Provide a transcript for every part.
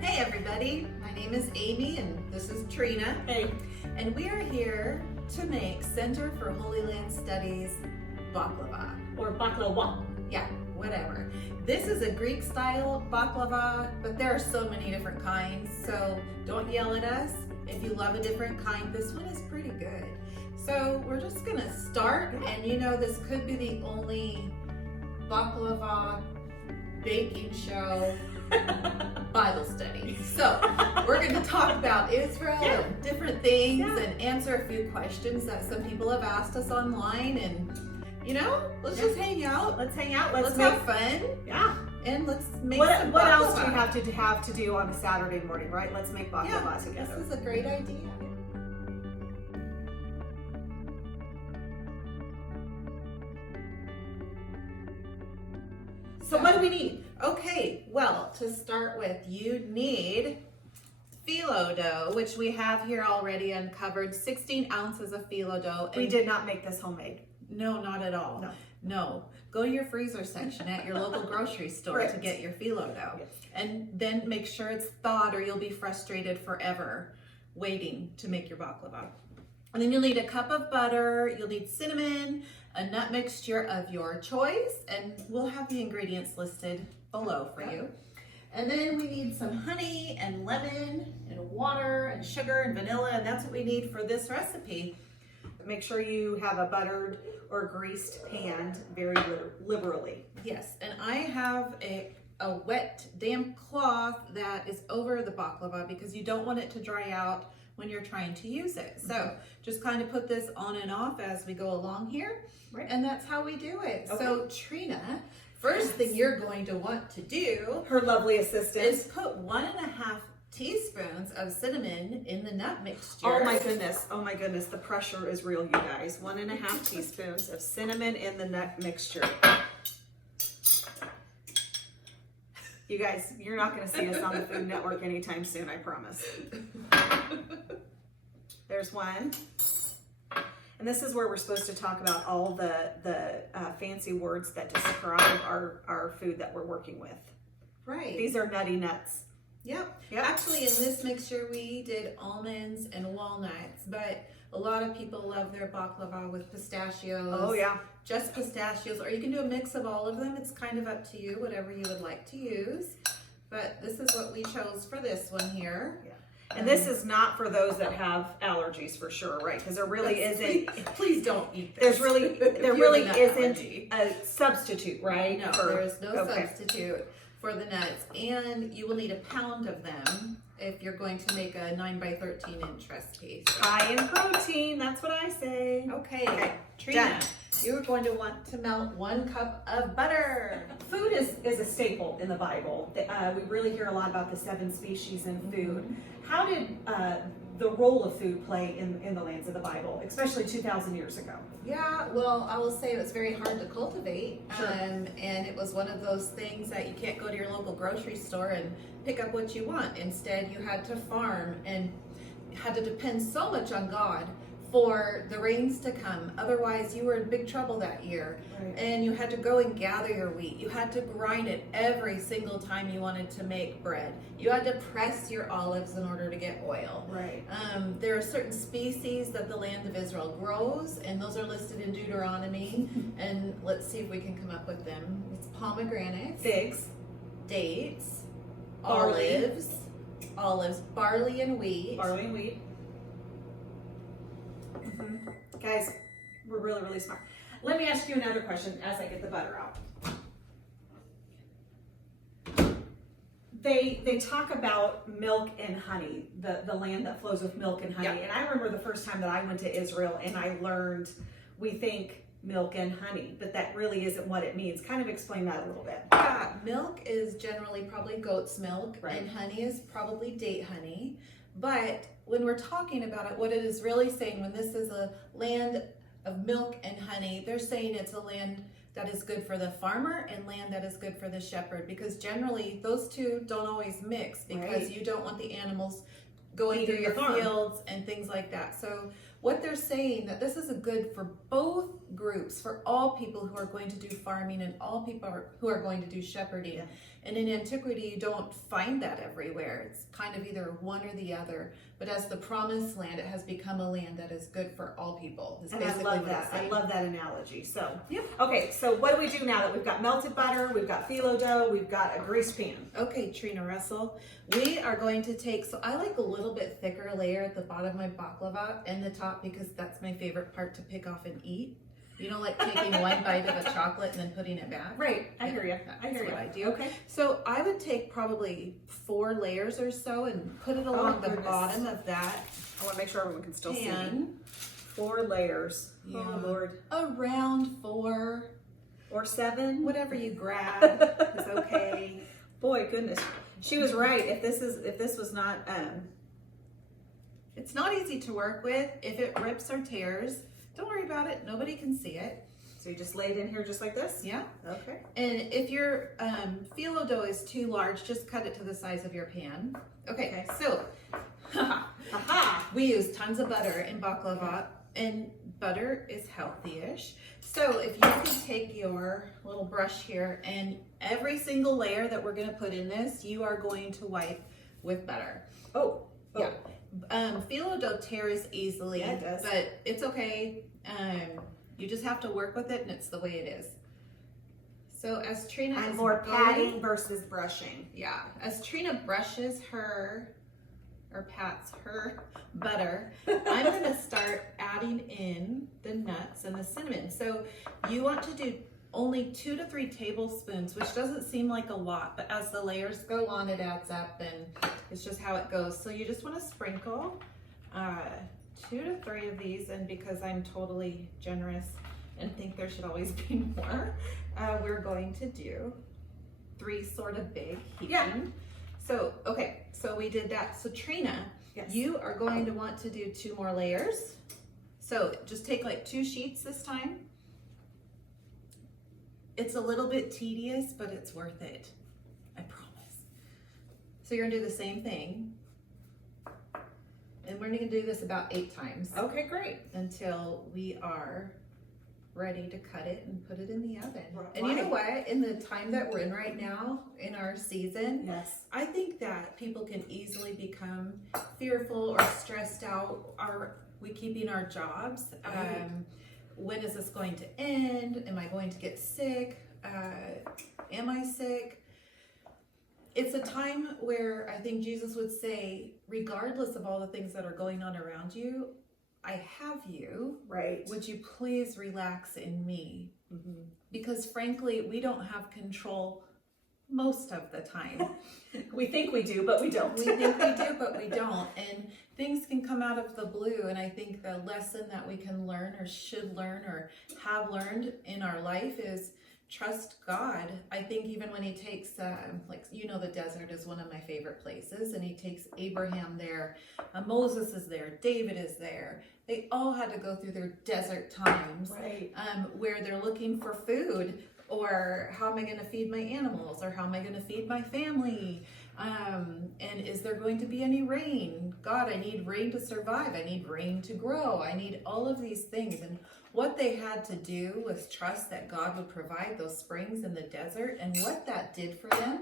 Hey everybody, my name is Amy and this is Trina. Hey. And we are here to make Center for Holy Land Studies baklava. Or baklava. Yeah, whatever. This is a Greek style baklava, but there are so many different kinds, so don't yell at us. If you love a different kind, this one is pretty good. So we're just gonna start, and you know this could be the only baklava baking show Bible study. So we're going to talk about Israel and different things and answer a few questions that some people have asked us online, and you know, let's just hang out. Let's hang out. Let's have fun. Yeah. And let's make some What baklava. else do we have to do on a Saturday morning, right? Let's make baklava together. This is a great idea. So what do we need? Okay, well, to start with, you need phyllo dough, which we have here already uncovered, 16 ounces of phyllo dough. We did not make this homemade. No, not at all. No. Go to your freezer section at your local grocery store to get your phyllo dough. Yes. And then make sure it's thawed or you'll be frustrated forever waiting to make your baklava. And then you'll need a cup of butter, you'll need cinnamon, a nut mixture of your choice, and we'll have the ingredients listed below for you. And then we need some honey and lemon and water and sugar and vanilla, and that's what we need for this recipe. Make sure you have a buttered or greased pan very liberally. Yes, and I have a wet, damp cloth that is over the baklava because you don't want it to dry out when you're trying to use it. So just kind of put this on and off as we go along here. Right. And that's how we do it. Okay. So Trina, first thing you're going to want to do, her lovely assistant, is put 1.5 teaspoons of cinnamon in the nut mixture. Oh my goodness, the pressure is real, you guys. 1.5 teaspoons of cinnamon in the nut mixture. You guys, you're not going to see us on the Food Network anytime soon, I promise. There's one. And this is where we're supposed to talk about all the fancy words that describe our food that we're working with. Right. These are nutty nuts. Yep. Actually, in this mixture, we did almonds and walnuts, but a lot of people love their baklava with pistachios. Oh, yeah. Just pistachios, or you can do a mix of all of them. It's kind of up to you, whatever you would like to use. But this is what we chose for this one here. Yeah. And this is not for those that have allergies for sure, right? Because there really isn't. Please don't eat this. There really isn't a substitute, right? No, there is no substitute for the nuts. And you will need 1 pound of them if you're going to make a 9 by 13 inch recipe. So. High in protein, that's what I say. Okay. Trina, you are going to want to melt 1 cup of butter. Food is a staple in the Bible. We really hear a lot about the 7 species in food. How did the role of food play in the lands of the Bible, especially 2,000 years ago? Yeah, well, I will say it was very hard to cultivate. Sure. And it was one of those things that you can't go to your local grocery store and pick up what you want. Instead, you had to farm and had to depend so much on God for the rains to come. Otherwise, you were in big trouble that year. Right. And you had to go and gather your wheat. You had to grind it every single time you wanted to make bread. You had to press your olives in order to get oil. Right. There are certain species that the land of Israel grows, and those are listed in Deuteronomy. And let's see if we can come up with them. It's pomegranates, Figs, dates, barley, olives, barley and wheat. Barley and wheat. Guys, we're really, really smart. Let me ask you another question as I get the butter out. They talk about milk and honey, the land that flows with milk and honey. Yeah. And I remember the first time that I went to Israel and I learned, we think milk and honey, but that really isn't what it means. Kind of explain that a little bit. Yeah, milk is generally probably goat's milk, Right. and honey is probably date honey. But when we're talking about it, what it is really saying, when this is a land of milk and honey, they're saying it's a land that is good for the farmer and land that is good for the shepherd, because generally those two don't always mix, because Right. you don't want the animals going through Eating your the farm. fields and things like that. So what they're saying, that this is a good for both groups, for all people who are going to do farming and all people who are going to do shepherding. Yeah. And in antiquity, you don't find that everywhere. It's kind of either one or the other. But as the promised land, it has become a land that is good for all people. And I love that. I love that analogy. So, okay, so what do we do now that we've got melted butter, we've got phyllo dough, we've got a greased pan? Okay, Trina Russell, we are going to take, so I like a little bit thicker layer at the bottom of my baklava and the top, because that's my favorite part to pick off and eat. You know, like taking one bite of a chocolate and then putting it back. Right, I hear you. That's what I do. Okay. So I would take probably 4 layers or so and put it along the bottom of that I want to make sure everyone can still see me. pan. 4 layers. Yeah. Oh, Lord. Around 4. Or 7. Whatever you grab is okay. Boy, goodness. She was right. If this was not, It's not easy to work with. If it rips or tears, don't worry about it. Nobody can see it. so you just lay it in here just like this? Yeah. Okay. And if your phyllo dough is too large, just cut it to the size of your pan. Okay. So Aha! we use tons of butter in baklava, and butter is healthy-ish. So if you can take your little brush here, and every single layer that we're gonna put in this, you are going to wipe with butter. Oh. Yeah. Phyllo dough tears easily, Yeah, it does. but it's okay. You just have to work with it, and it's the way it is. So as Trina I'm is more going- patting versus brushing. Yeah, as Trina brushes her, or pats her butter, I'm gonna start adding in the nuts and the cinnamon. So you want to do only 2 to 3 tablespoons, which doesn't seem like a lot, but as the layers go on, it adds up, and it's just how it goes. So you just wanna sprinkle 2 to 3 of these, and because I'm totally generous and think there should always be more, we're going to do 3 sort of big heaping. Yeah. So, okay, so we did that. So Trina, Yes. you are going to want to do 2 more layers. So just take like 2 sheets this time. It's a little bit tedious, but it's worth it. I promise. So you're gonna do the same thing. And we're gonna do this about 8 times Okay, great. until we are ready to cut it and put it in the oven. Right. And you know what? In the time that we're in right now, in our season, Yes. I think that people can easily become fearful or stressed out. Are we keeping our jobs? Right. When is this going to end? Am I going to get sick? Am I sick? It's a time where I think Jesus would say, regardless of all the things that are going on around you, I have you. Right. Would you please relax in me? Mm-hmm. Because frankly, we don't have control most of the time. We think we do, but we don't. We think we do, but we don't. And things can come out of the blue. And I think the lesson that we can learn or should learn or have learned in our life is trust God. I think even when he takes, like, you know, the desert is one of my favorite places, and he takes Abraham there, Moses is there, David is there. They all had to go through their desert times, Right. where they're looking for food, or how am I going to feed my animals, or how am I going to feed my family? And is there going to be any rain? God, I need rain to survive. I need rain to grow. I need all of these things. And what they had to do was trust that God would provide those springs in the desert. And what that did for them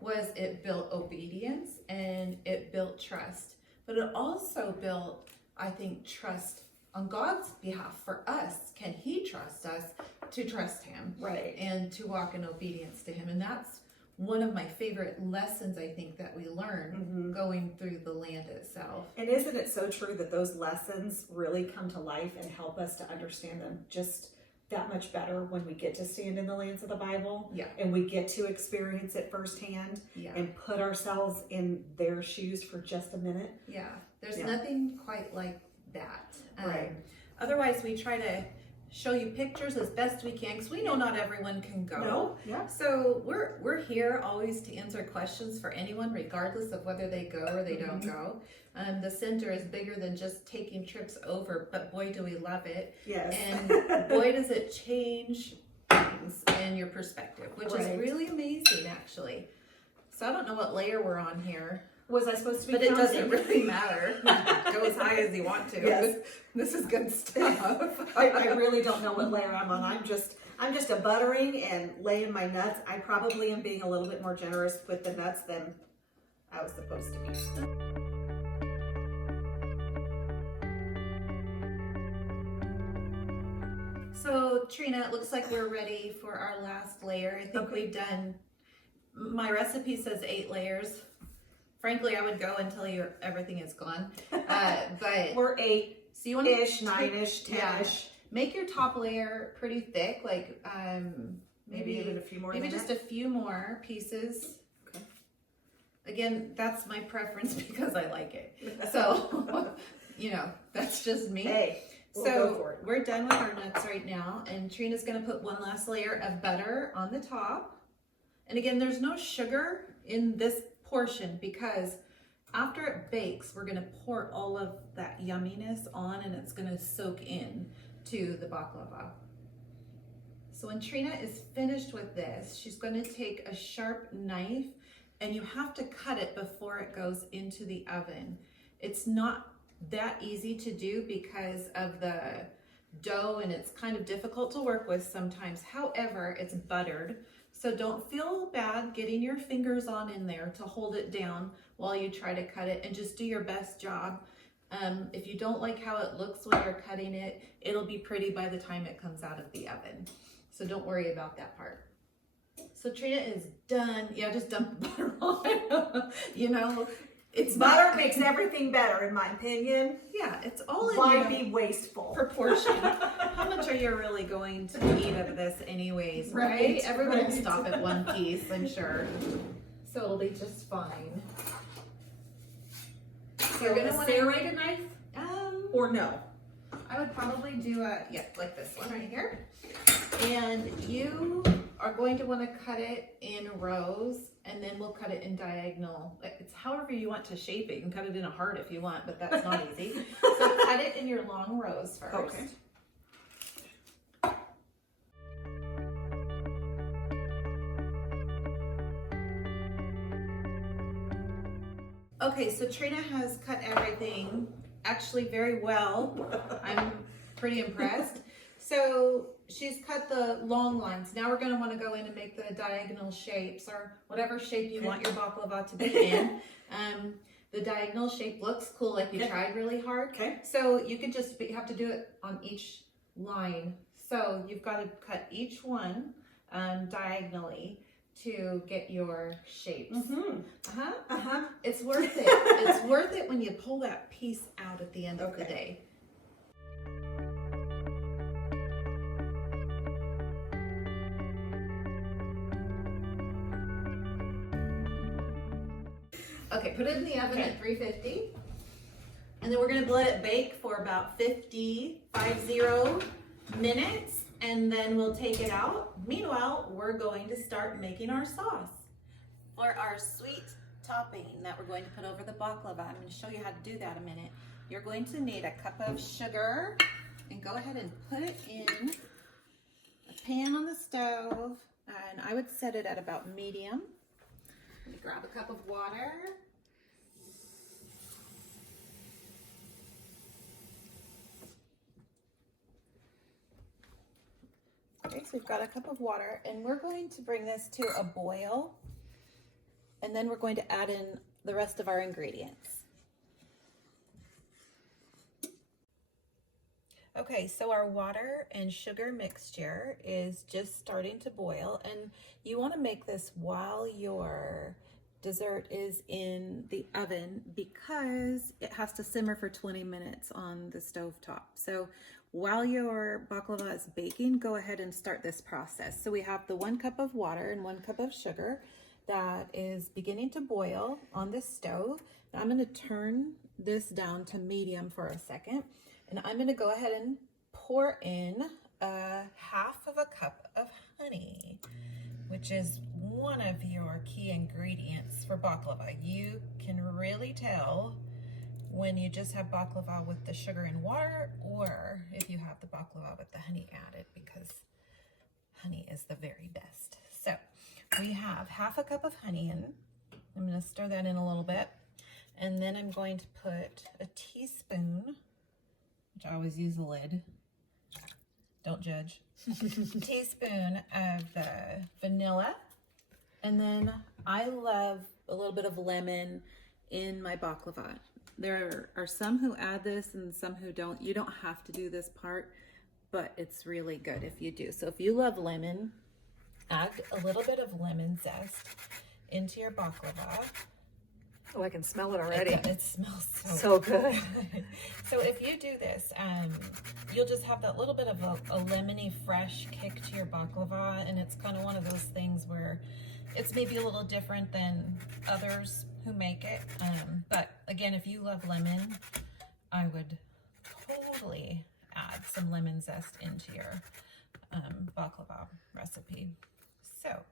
was it built obedience and it built trust. But it also built, I think, trust on God's behalf for us. Can he trust us to trust him? Right. And to walk in obedience to him. And that's one of my favorite lessons, I think, that we learn going through the land itself. And isn't it so true that those lessons really come to life and help us to understand them just that much better when we get to stand in the lands of the Bible? Yeah. And we get to experience it firsthand Yeah. and put ourselves in their shoes for just a minute. Yeah. There's Yeah. nothing quite like that. Right. Otherwise, we try to show you pictures as best we can, because we know not everyone can go. No? Yeah. So we're here always to answer questions for anyone, regardless of whether they go or they don't go. The center is bigger than just taking trips over, but boy, do we love it. Yes. And boy, does it change things and your perspective, which Right. is really amazing, actually. So I don't know what layer we're on here. Was I supposed to be But it counting? doesn't really matter. Go as high as you want to. Yes. This is good stuff. I really don't know what layer I'm on. I'm just a buttering and laying my nuts. I probably am being a little bit more generous with the nuts than I was supposed to be. So Trina, it looks like we're ready for our last layer. I think we've done, my recipe says 8 layers. Frankly, I would go until everything is gone. But We're 8-ish, so you want to 9-ish, 10-ish. Make your top layer pretty thick, like Maybe even a few more. maybe than just that. a few more pieces. Okay. Again, that's my preference because I like it. So, you know, that's just me. Hey, we'll So go for it. we're done with our nuts right now, and Trina's gonna put one last layer of butter on the top. And again, there's no sugar in this portion because after it bakes, we're gonna pour all of that yumminess on and it's gonna soak in to the baklava. So when Trina is finished with this, she's gonna take a sharp knife and you have to cut it before it goes into the oven. It's not that easy to do because of the dough and it's kind of difficult to work with sometimes. However, it's buttered. So don't feel bad getting your fingers on in there to hold it down while you try to cut it, and just do your best job. If you don't like how it looks when you're cutting it, it'll be pretty by the time it comes out of the oven. So don't worry about that part. So Trina is done. Yeah, just dump the butter on it. You know, it's Butter makes everything better, in my opinion. Yeah, it's all in Why be wasteful? proportion. How much are you really going to eat of this anyways, right? Right, Everybody will right. stop at one piece, I'm sure. So it'll be just fine. So You're gonna a wanna- serrated knife or no? I would probably do like this one right here. And you are going to want to cut it in rows, and then we'll cut it in diagonal. It's however you want to shape it. You can cut it in a heart if you want, but that's not easy. So cut it in your long rows first. Okay. Okay, so Trina has cut everything actually very well. I'm pretty impressed. So she's cut the long lines. Now we're going to want to go in and make the diagonal shapes, or whatever shape you want your baklava to be in. The diagonal shape looks cool, like you tried really hard. Okay. So you can just have to do it on each line. So you've got to cut each one diagonally to get your shapes. It's worth it. It's worth it when you pull that piece out at the end of the day. Okay, put it in the oven at 350. And then we're gonna let it bake for about 50 minutes, and then we'll take it out. Meanwhile, we're going to start making our sauce. For our sweet topping that we're going to put over the baklava, I'm gonna show you how to do that in a minute. You're going to need a cup of sugar, and go ahead and put it in a pan on the stove, and I would set it at about medium. Grab a cup of water. Okay, so we've got a cup of water, and we're going to bring this to a boil, and then we're going to add in the rest of our ingredients. Okay, so our water and sugar mixture is just starting to boil, and you want to make this while your dessert is in the oven because it has to simmer for 20 minutes on the stove top. So while your baklava is baking, go ahead and start this process. So we have the 1 cup of water and 1 cup of sugar that is beginning to boil on the stove. Now I'm going to turn this down to medium for a second. And I'm going to go ahead and pour in half of a cup of honey, which is one of your key ingredients for baklava. You can really tell when you just have baklava with the sugar and water, or if you have the baklava with the honey added, because honey is the very best. So we have half a cup of honey in. I'm going to stir that in a little bit. And then I'm going to put a teaspoon, which I always use the lid. Don't judge. Teaspoon of vanilla. And then I love a little bit of lemon in my baklava. There are some who add this and some who don't. You don't have to do this part, but it's really good if you do. So if you love lemon, add a little bit of lemon zest into your baklava. Oh, I can smell it already. It smells So good. So if you do this, you'll just have that little bit of a lemony, fresh kick to your baklava, and it's kind of one of those things where it's maybe a little different than others who make it. But again, if you love lemon, I would totally add some lemon zest into your baklava recipe. So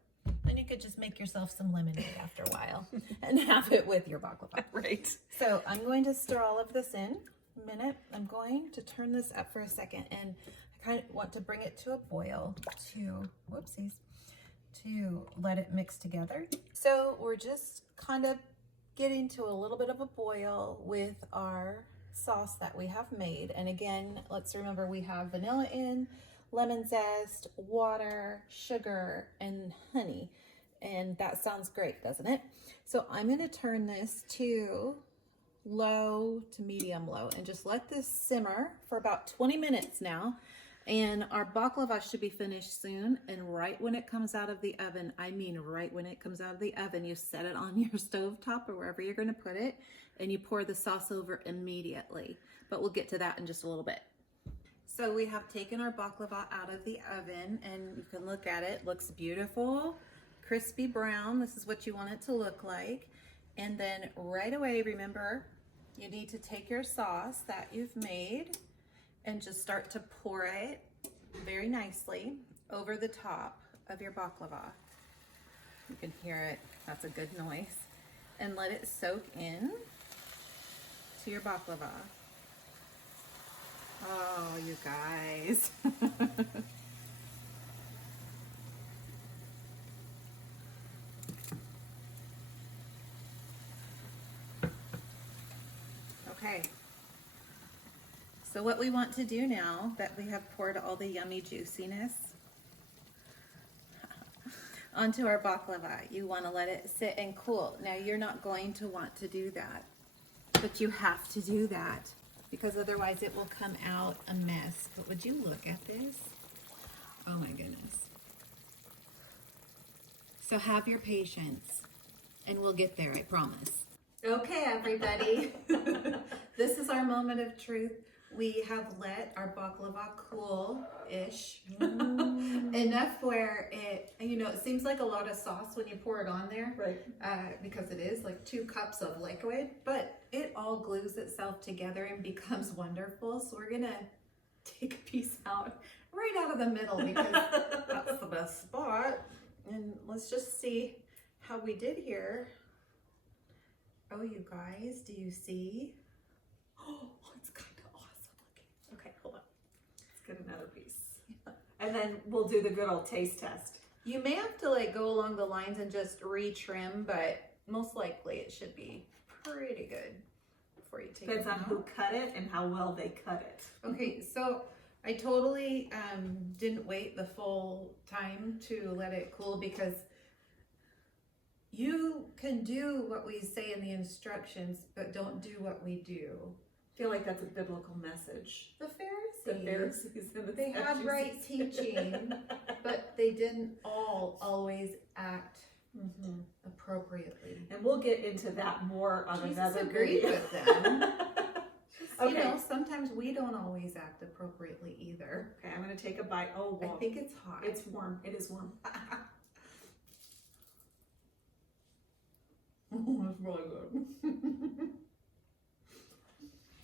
then you could just make yourself some lemonade after a while and have it with your baklava. Right. So I'm going to stir all of this in a minute. I'm going to turn this up for a second, and I kind of want to bring it to a boil to, whoopsies, to let it mix together. So we're just kind of getting to a little bit of a boil with our sauce that we have made. And again, let's remember we have vanilla in, lemon zest, water, sugar, and honey. And that sounds great, doesn't it? So I'm going to turn this to low to medium low and just let this simmer for about 20 minutes now. And our baklava should be finished soon. And right when it comes out of the oven, I mean right when it comes out of the oven, you set it on your stove top or wherever you're going to put it, and you pour the sauce over immediately. But we'll get to that in just a little bit. So we have taken our baklava out of the oven, and you can look at it. It looks beautiful, crispy brown. This is what you want it to look like. And then right away, remember, you need to take your sauce that you've made and just start to pour it very nicely over the top of your baklava. You can hear it. That's a good noise. And let it soak in to your baklava. Oh, you guys. Okay. So what we want to do now that we have poured all the yummy juiciness onto our baklava, you want to let it sit and cool. Now you're not going to want to do that, but you have to do that because otherwise it will come out a mess. But would you look at this? Oh my goodness. So have your patience and we'll get there, I promise. Okay, everybody. This is our moment of truth. We have let our baklava cool-ish enough where it, it seems like a lot of sauce when you pour it on there, right? Because it is like 2 cups of liquid, but it all glues itself together and becomes wonderful. So we're gonna take a piece out right out of the middle because that's the best spot. And let's just see how we did here. Oh, you guys, do you see? Oh, it's kind of awesome looking. Okay, hold on. Let's get another piece. And then we'll do the good old taste test. You may have to go along the lines and just retrim, but most likely it should be pretty good before you take it. Depends on who cut it and how well they cut it. Okay, so I totally didn't wait the full time to let it cool because you can do what we say in the instructions, but don't do what we do. I feel like that's a biblical message. The Pharisees. The Pharisees and the they had right teaching, but they didn't always act appropriately. And we'll get into that more on another agreed video. With them. Okay. Sometimes we don't always act appropriately either. Okay, I'm going to take a bite. Oh, well, I think it's hot. It's warm. It is warm. Oh, it's really good.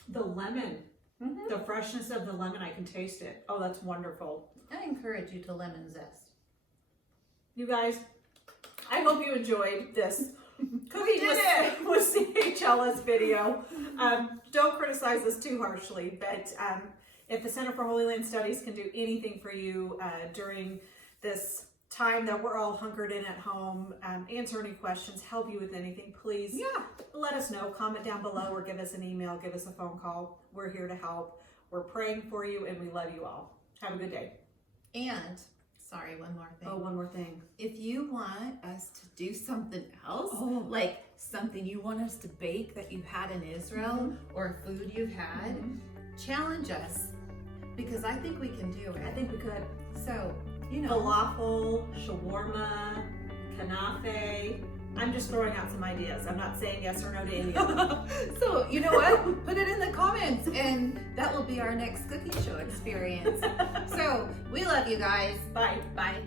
The lemon, the freshness of the lemon, I can taste it. Oh, that's wonderful. I encourage you to lemon zest. You guys, I hope you enjoyed this cooking with CHLS video. Don't criticize us too harshly, but if the Center for Holy Land Studies can do anything for you during this time that we're all hunkered in at home, answer any questions, help you with anything, please let us know. Comment down below or give us an email, give us a phone call. We're here to help. We're praying for you and we love you all. Have a good day. And sorry, one more thing. Oh, one more thing. If you want us to do something else, like something you want us to bake that you've had in Israel or food you've had, challenge us, because I think we can do it. I think we could. So, you know. Falafel, shawarma, kanafe. I'm just throwing out some ideas. I'm not saying yes or no to any of them. So, you know what? Put it in the comments and that will be our next cooking show experience. So, we love you guys. Bye. Bye.